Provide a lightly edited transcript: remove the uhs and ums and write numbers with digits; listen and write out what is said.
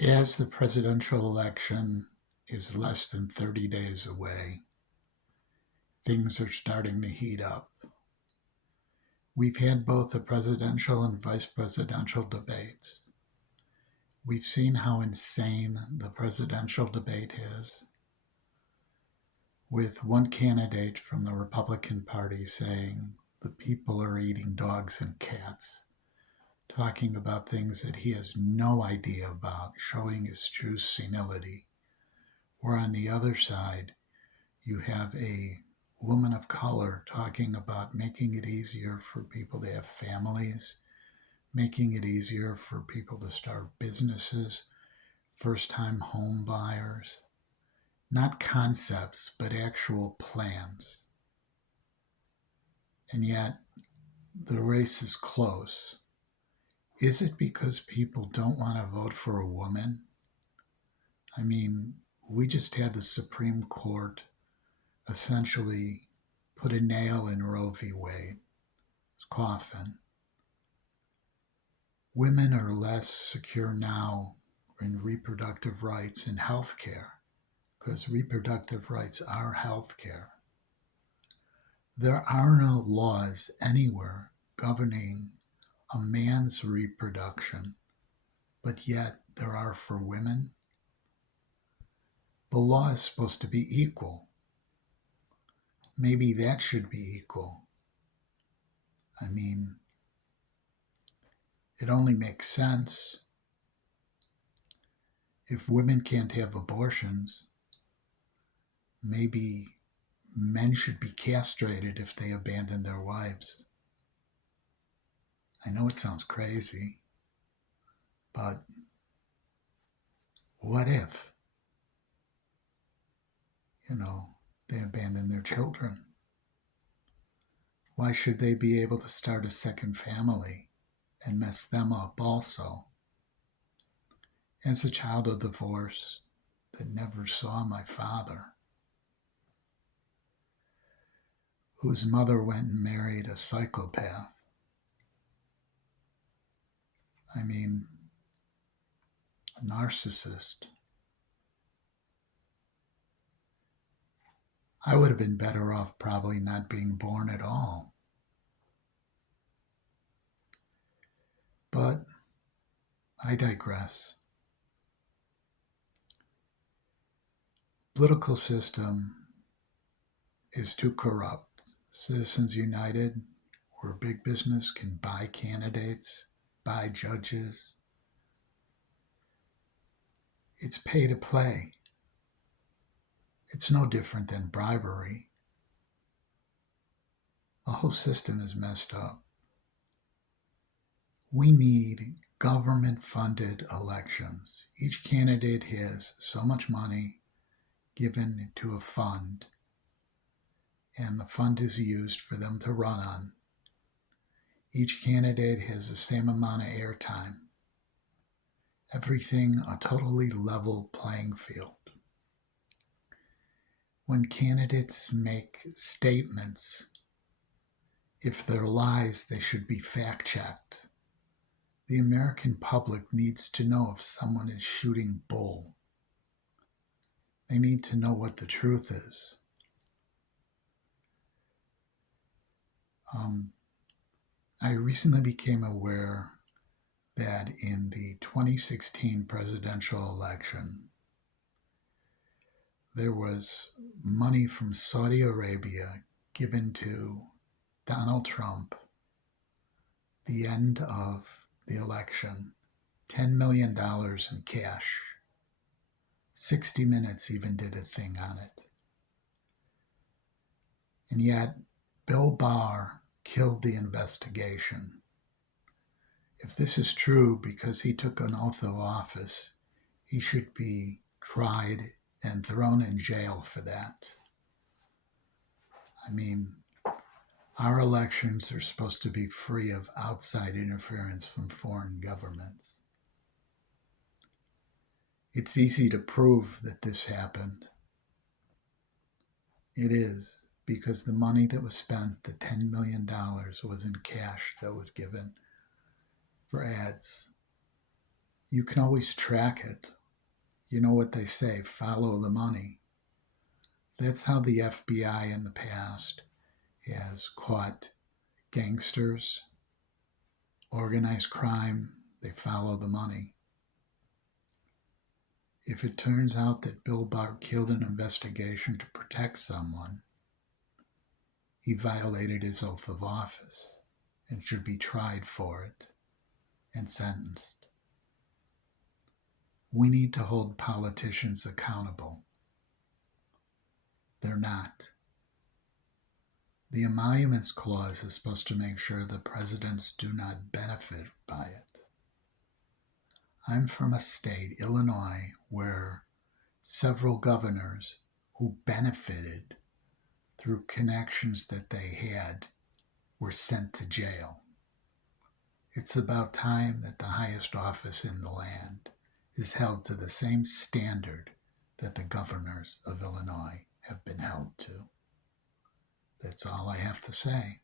As the presidential election is less than 30 days away, things are starting to heat up. We've had both the presidential and vice presidential debates. We've seen how insane the presidential debate is, with one candidate from the Republican Party saying the people are eating dogs and cats, talking about things that he has no idea about, showing his true senility. Or on the other side, you have a woman of color talking about making it easier for people to have families, making it easier for people to start businesses, first time home buyers. Not concepts, but actual plans. And yet, the race is close. Is it because people don't want to vote for a woman? I mean, we just had the Supreme Court essentially put a nail in Roe v. Wade's coffin. Women are less secure now in reproductive rights and health care because reproductive rights are health care. There are no laws anywhere governing a man's reproduction, but yet there are for women. The law is supposed to be equal. Maybe that should be equal. I mean, it only makes sense if women can't have abortions. Maybe men should be castrated if they abandon their wives. I know it sounds crazy, but what if, they abandon their children? Why should they be able to start a second family and mess them up also? As a child of divorce that never saw my father, whose mother went and married a psychopath, I mean, a narcissist, I would have been better off probably not being born at all. But I digress. Political system is too corrupt. Citizens United, where big business can buy candidates, buy judges. It's pay to play. It's no different than bribery. The whole system is messed up. We need government-funded elections. Each candidate has so much money given to a fund, and the fund is used for them to run on. Each candidate has the same amount of airtime. Everything a totally level playing field. When candidates make statements, if they're lies, they should be fact-checked. The American public needs to know if someone is shooting bull. They need to know what the truth is. I recently became aware that in the 2016 presidential election, there was money from Saudi Arabia given to Donald Trump, the end of the election, $10 million in cash. 60 Minutes even did a thing on it. And yet, Bill Barr killed the investigation. If this is true because he took an oath of office, he should be tried and thrown in jail for that. I mean, our elections are supposed to be free of outside interference from foreign governments. It's easy to prove that this happened. It is, because the money that was spent, the $10 million, was in cash that was given for ads You can always track it. You know what they say, follow the money. That's how the FBI in the past has caught gangsters, organized crime. They follow the money. If it turns out that Bill Barr killed an investigation to protect someone, he violated his oath of office and should be tried for it and sentenced. We need to hold politicians accountable. They're not. The Emoluments Clause is supposed to make sure the presidents do not benefit by it. I'm from a state, Illinois, where several governors who benefited through connections that they had were sent to jail. It's about time that the highest office in the land is held to the same standard that the governors of Illinois have been held to. That's all I have to say.